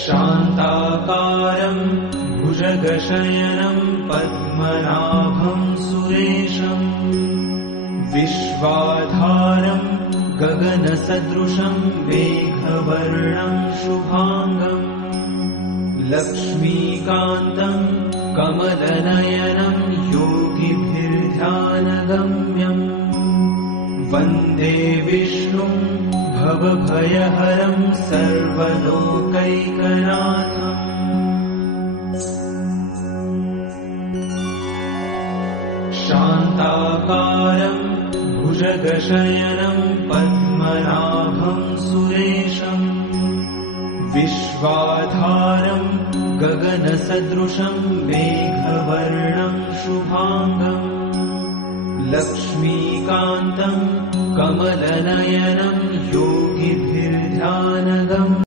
शान्ताकारं भुजगशयनं पद्मनाभं सुरेशम् विश्वाधारं गगनसदृशं मेघवर्णं शुभांगम् लक्ष्मीकान्तं कमलनयनं योगिभिर्ध्यानगम्यम् वन्दे विष्णुं भवभयहरं सर्वलोकैकनाथम् शान्ताकारं भुजगशयनं पद्मनाभं सुरेशम् विश्वाधारं गगनसदृशं मेघवर्णं शुभांगम् लक्ष्मीकान्तं कमलनयनं योगिभिर्ध्यानगम्यम्